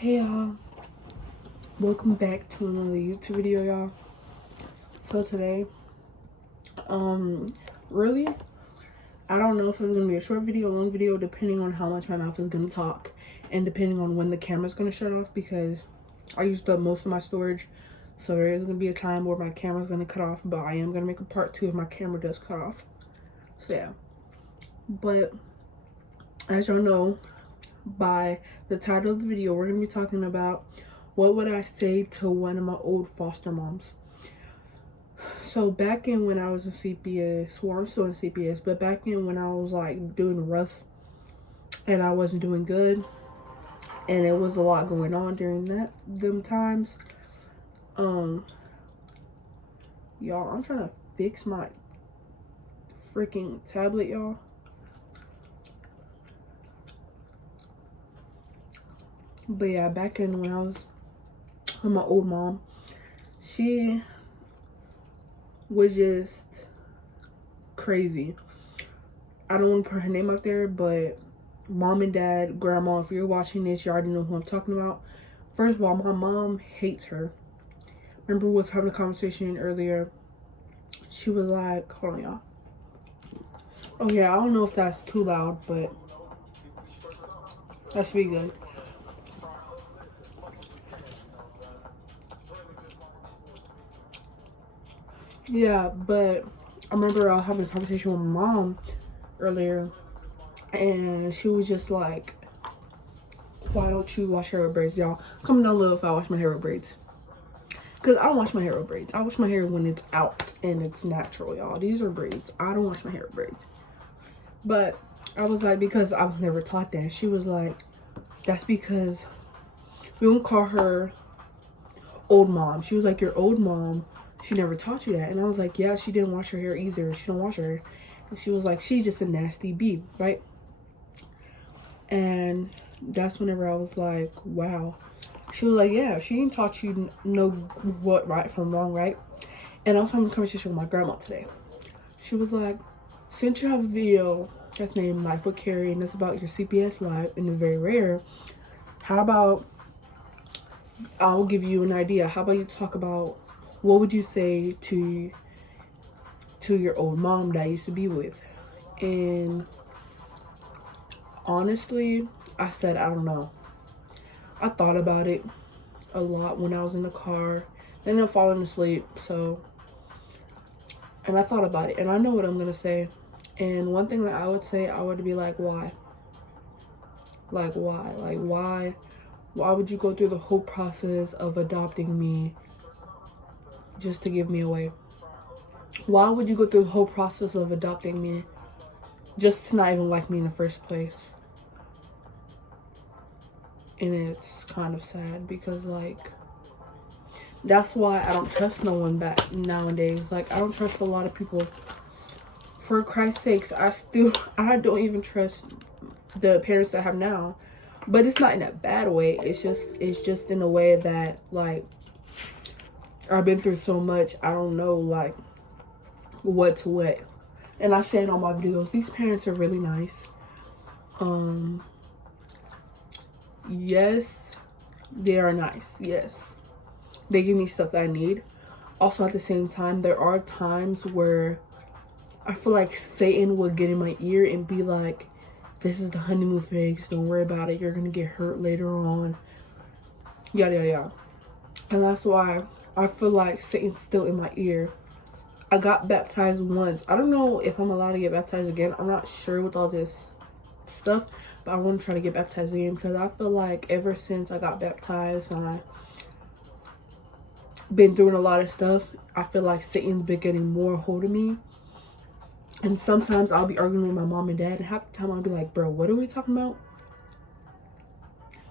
Hey y'all, welcome back to another YouTube video, y'all. So today, really, I don't know if it's gonna be a short video, long video, depending on how much my mouth is gonna talk, and depending on when the camera's gonna shut off, because I used up most of my storage. So there is gonna be a time where my camera's gonna cut off, but I am gonna make a part 2 if my camera does cut off. So yeah, but as y'all know by the title of the video, we're gonna be talking about what would I say to one of my old foster moms. So back in when I was in CPS, well, I'm still in CPS, but back in when I was like doing rough and I wasn't doing good, and it was a lot going on during them times. Y'all, I'm trying to fix my freaking tablet, y'all. But yeah, back in when I was with my old mom, she was just crazy. I don't want to put her name out there, but mom and dad, grandma, if you're watching this, you already know who I'm talking about. First of all, my mom hates her. Remember we was having a conversation earlier. She was like, hold on, y'all. Oh yeah, I don't know if that's too loud, but that should be good. Yeah, but I remember I was having a conversation with my mom earlier, and she was just like, why don't you wash hair with braids? Y'all, comment down below if I wash my hair with braids. Because I don't wash my hair with braids. I wash my hair when it's out and it's natural, y'all. These are braids. I don't wash my hair with braids. But I was like, because I was never taught that. She was like, that's because we don't call her old mom. She was like, your old mom, she never taught you that. And I was like, yeah, she didn't wash her hair either. She don't wash her hair. And she was like, she's just a nasty bee, right? And that's whenever I was like, wow. She was like, yeah, she didn't taught you know what right from wrong, right? And I was having a conversation with my grandma today. She was like, since you have a video that's named Life with Carrie and it's about your CPS life and it's very rare, how about I'll give you an idea. How about you talk about what would you say to your old mom that I used to be with? And honestly, I said, I don't know. I thought about it a lot when I was in the car. Then I'm falling asleep, so. And I thought about it, and I know what I'm going to say. And one thing that I would say, I would be like, why? Like, why? Like, why? Why would you go through the whole process of adopting me just to give me away? Why would you go through the whole process of adopting me just to not even like me in the first place? And it's kind of sad because, like, that's why I don't trust no one back nowadays. Like, I don't trust a lot of people. For Christ's sakes, I don't even trust the parents that I have now. But it's not in a bad way. It's just in a way that, like, I've been through so much, I don't know, like, what to what. And I say in all my videos, these parents are really nice. Yes, they are nice. Yes, they give me stuff that I need. Also, at the same time, there are times where I feel like Satan will get in my ear and be like, this is the honeymoon phase, don't worry about it, you're gonna get hurt later on, yada yada yada. And that's why I feel like Satan's still in my ear. I got baptized once. I don't know if I'm allowed to get baptized again. I'm not sure with all this stuff, but I want to try to get baptized again because I feel like ever since I got baptized and I've been through a lot of stuff, I feel like Satan's been getting more hold of me. And sometimes I'll be arguing with my mom and dad, and half the time I'll be like, bro, what are we talking about?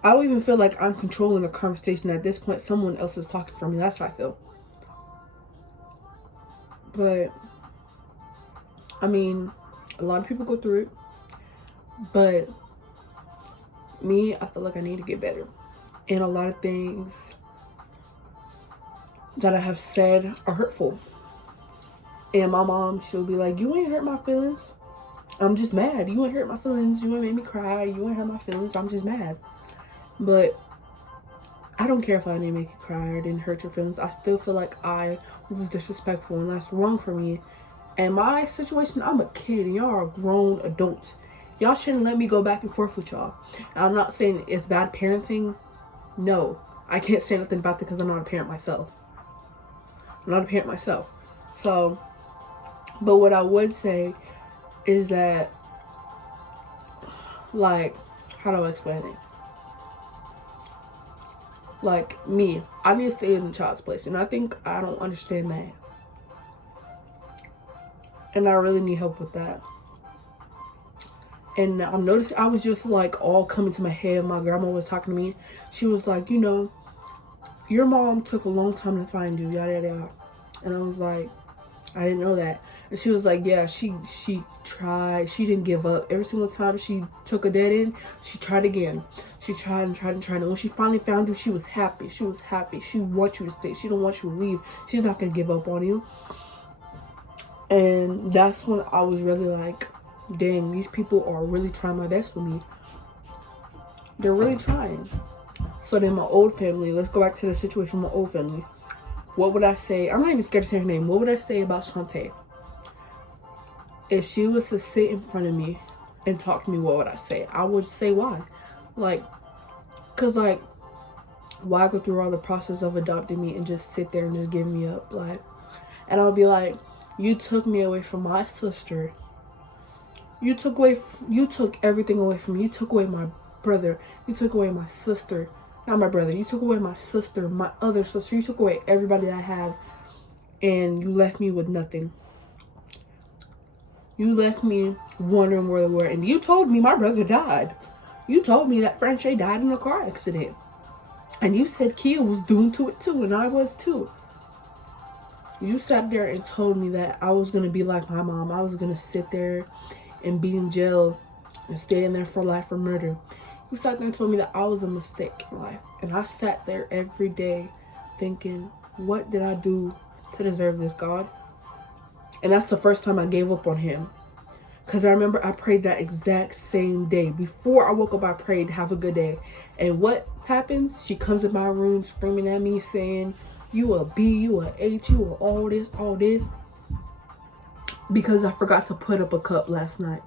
I don't even feel like I'm controlling the conversation. At this point, someone else is talking for me. That's how I feel. But, I mean, a lot of people go through it. But, me, I feel like I need to get better. And a lot of things that I have said are hurtful. And my mom, she'll be like, you ain't hurt my feelings. I'm just mad. You ain't hurt my feelings. You ain't make me cry. You ain't hurt my feelings. I'm just mad. But I don't care if I didn't make you cry or didn't hurt your feelings. I still feel like I was disrespectful and that's wrong for me. And my situation, I'm a kid and y'all are grown adults. Y'all shouldn't let me go back and forth with y'all. And I'm not saying it's bad parenting. No, I can't say nothing about that because I'm not a parent myself. I'm not a parent myself. So, but what I would say is that, like, how do I explain it? Like, me, I need to stay in the child's place. And I think I don't understand that. And I really need help with that. And I'm noticing I was just like all coming to my head. My grandma was talking to me. She was like, you know, your mom took a long time to find you, yada yada yada. And I was like, I didn't know that. And she was like, yeah, she tried. She didn't give up. Every single time she took a dead end, she tried again. She tried and tried and tried. And when she finally found you, she was happy. She was happy. She wants you to stay. She don't want you to leave. She's not going to give up on you. And that's when I was really like, dang, these people are really trying my best with me. They're really trying. So then my old family, let's go back to the situation with my old family. What would I say? I'm not even scared to say her name. What would I say about Shantae? If she was to sit in front of me and talk to me, what would I say? I would say why. Like, cause like, why go through all the process of adopting me and just sit there and just give me up? Like, and I would be like, you took me away from my sister. You took everything away from me. You took away my brother. You took away my sister. Not my brother. You took away my sister, my other sister. You took away everybody that I have. And you left me with nothing. You left me wondering where they were. And you told me my brother died. You told me that Franche died in a car accident. And you said Kia was doomed to it too. And I was too. You sat there and told me that I was going to be like my mom. I was going to sit there and be in jail and stay in there for life or murder. You sat there and told me that I was a mistake in life. And I sat there every day thinking, what did I do to deserve this, God? And that's the first time I gave up on him. Because I remember I prayed that exact same day. Before I woke up, I prayed, have a good day. And what happens? She comes in my room screaming at me saying, you a B, you a H, you a all this, all this. Because I forgot to put up a cup last night.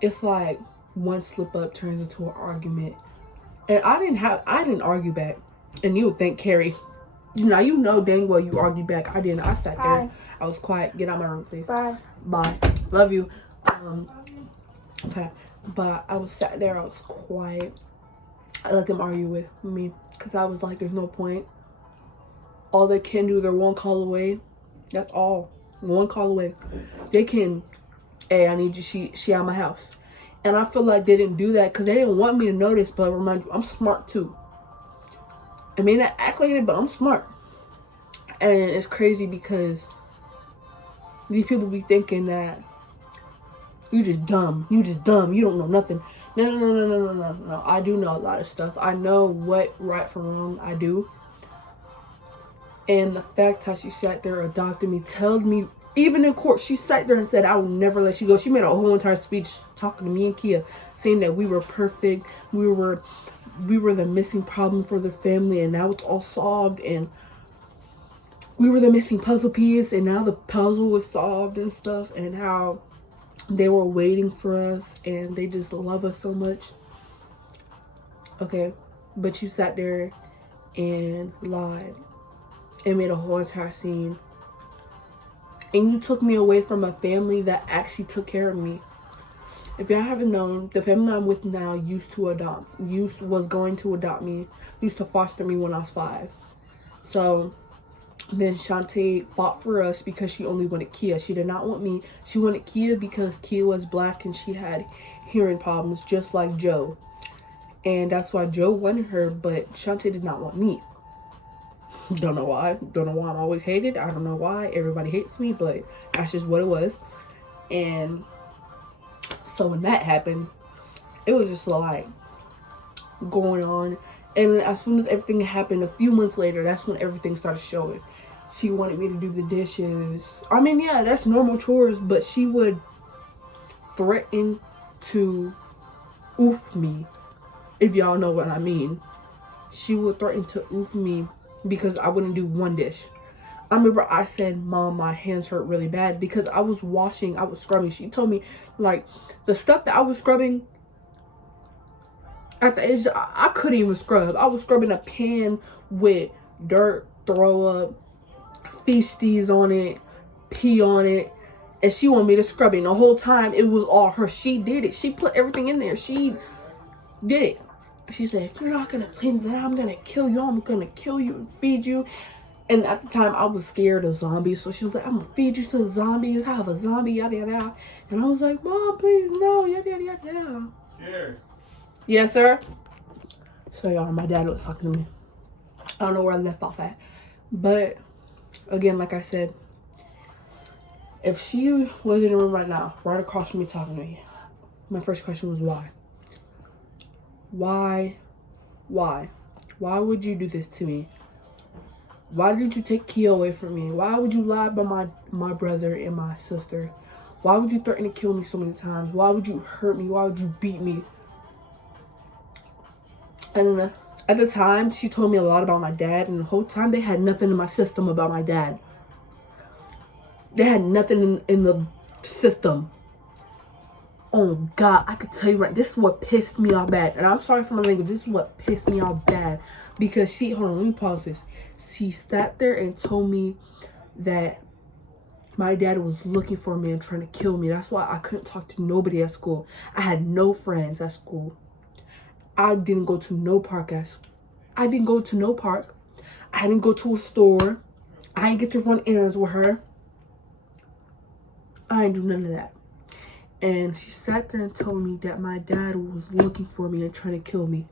It's like one slip up turns into an argument. And I didn't argue back. And you would think, Carrie, now you know dang well you argued back. I didn't. I sat there. Bye. I was quiet. Get out of my room, please. Bye. Bye. Love you. Okay. But I was sat there. I was quiet. I let them argue with me. Because I was like, there's no point. All they can do, they're one call away. That's all. One call away. They can, hey, I need you. She out of my house. And I feel like they didn't do that because they didn't want me to notice. But remind you, I'm smart too. I may not act like it, but I'm smart. And it's crazy because these people be thinking that you just dumb. You just dumb. You don't know nothing. No. I do know a lot of stuff. I know what right from wrong I do. And the fact how she sat there adopted me, told me, even in court, she sat there and said, I will never let you go. She made a whole entire speech talking to me and Kia, saying that we were perfect. We were the missing problem for the family, and now it's all solved. And we were the missing puzzle piece, and now the puzzle was solved and stuff. And how they were waiting for us, and they just love us so much. Okay, but you sat there and lied and made a whole entire scene. And you took me away from a family that actually took care of me. If y'all haven't known, the family I'm with now was going to adopt me, used to foster me when I was 5. So then Shantae fought for us because she only wanted Kia. She did not want me. She wanted Kia because Kia was black and she had hearing problems just like Joe. And that's why Joe wanted her, but Shantae did not want me. Don't know why. Don't know why I'm always hated. I don't know why. Everybody hates me, but that's just what it was. And so when that happened, it was just like going on. And as soon as everything happened, a few months later, that's when everything started showing. She wanted me to do the dishes. I mean, yeah, that's normal chores, but she would threaten to oof me, if y'all know what I mean. she would threaten to oof me because I wouldn't do one dish. I remember I said, Mom, my hands hurt really bad because I was scrubbing. She told me, like, the stuff that I was scrubbing at the age, I couldn't even scrub. I was scrubbing a pan with dirt, throw up, feces on it, pee on it, and she wanted me to scrub it. And the whole time, it was all her. She did it. She put everything in there. She did it. She said, if you're not going to clean that, I'm going to kill you. I'm going to kill you and feed you. And at the time, I was scared of zombies. So she was like, I'm going to feed you to the zombies. I have a zombie, yada, yada. And I was like, Mom, please, no, yada, yada, yada. Here. Yes, sir? So, y'all, my dad was talking to me. I don't know where I left off at. But, again, like I said, if she was in the room right now, right across from me talking to me, my first question was why? Why? Why would you do this to me? Why did you take Kia away from me? Why would you lie about my brother and my sister? Why would you threaten to kill me so many times? Why would you hurt me? Why would you beat me? And at the time, she told me a lot about my dad, and the whole time they had nothing in my system about my dad. They had nothing in the system. Oh God, I could tell you right, this is what pissed me off bad. And I'm sorry for my language, this is what pissed me off bad. Because hold on, let me pause this. She sat there and told me that my dad was looking for me and trying to kill me. That's why I couldn't talk to nobody at school. I had no friends at school. I didn't go to no park I didn't go to no park. I didn't go to a store. I didn't get to run errands with her. I didn't do none of that. And she sat there and told me that my dad was looking for me and trying to kill me.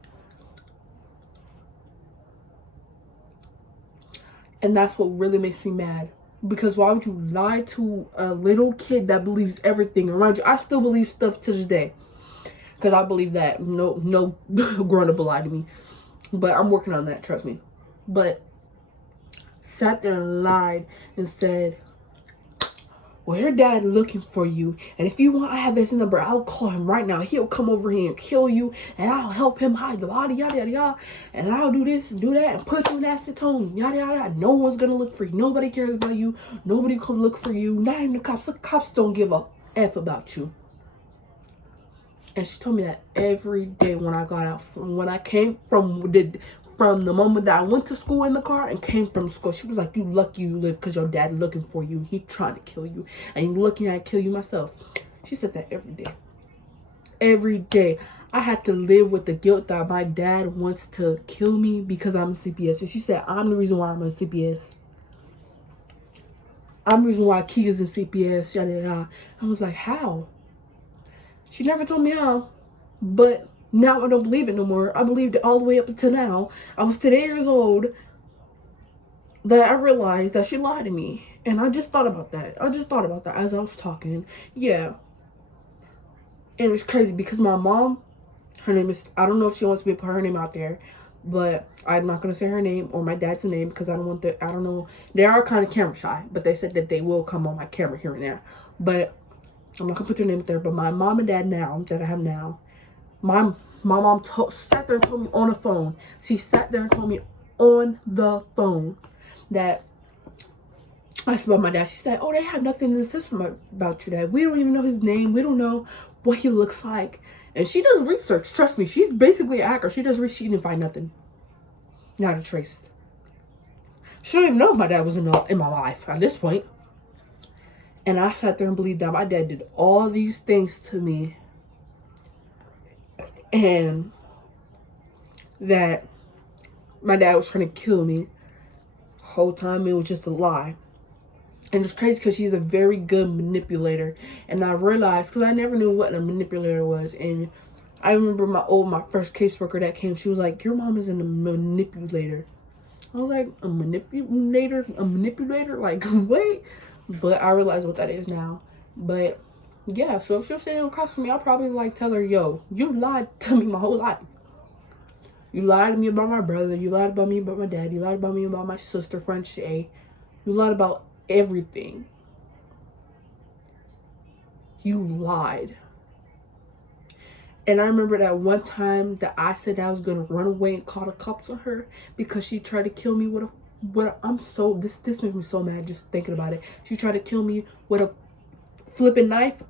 And that's what really makes me mad. Because why would you lie to a little kid that believes everything around you? I still believe stuff to this day. Because I believe that. No grown-up will lie to me. But I'm working on that, trust me. But sat there and lied and said, well, your dad looking for you, and if you want, I have his number. I'll call him right now. He'll come over here and kill you, and I'll help him hide the body, yada, yada, yada. And I'll do this and do that and put you in acetone, yada, yada, yada. No one's going to look for you. Nobody cares about you. Nobody come look for you. Not even the cops. The cops don't give a F about you. And she told me that every day when I got out, when I came from the moment that I went to school in the car and came from school. She was like, you lucky you live because your dad looking for you. He trying to kill you. And you lucky I kill you myself. She said that every day. Every day. I had to live with the guilt that my dad wants to kill me because I'm a CPS. And she said, I'm the reason why I'm a CPS. I'm the reason why Kia's in CPS. Yada, yada. I was like, how? She never told me how. But now I don't believe it no more. I believed it all the way up until now. I was 10 years old that I realized that she lied to me. And I just thought about that. As I was talking. Yeah. And it's crazy because my mom, her name is, I don't know if she wants me to put her name out there, but I'm not going to say her name or my dad's name because I don't know. They are kind of camera shy, but they said that they will come on my camera here and there. But I'm not going to put their name out there. But my mom and dad now, that I have now, my mom sat there and told me on the phone. She sat there and told me on the phone that I said about my dad. She said, oh, they have nothing in the system about your dad. We don't even know his name. We don't know what he looks like. And she does research. Trust me. She's basically an hacker. She does research. She didn't find nothing. Not a trace. She don't even know if my dad was in my life at this point. And I sat there and believed that my dad did all these things to me. And that my dad was trying to kill me. The whole time it was just a lie. And it's crazy because she's a very good manipulator. And I realized, because I never knew what a manipulator was. And I remember my first caseworker that came, she was like, your mom is a manipulator. I was like, a manipulator? A manipulator? Like, wait. But I realize what that is now. But yeah, so if she'll sit across from me, I'll probably like tell her, yo, you lied to me my whole life. You lied to me about my brother. You lied about me about my dad. You lied about me about my sister, French A. You lied about everything. You lied. And I remember that one time that I said that I was gonna run away and call the cops on her because she tried to kill me with a I'm so this makes me so mad just thinking about it. She tried to kill me with a flipping knife.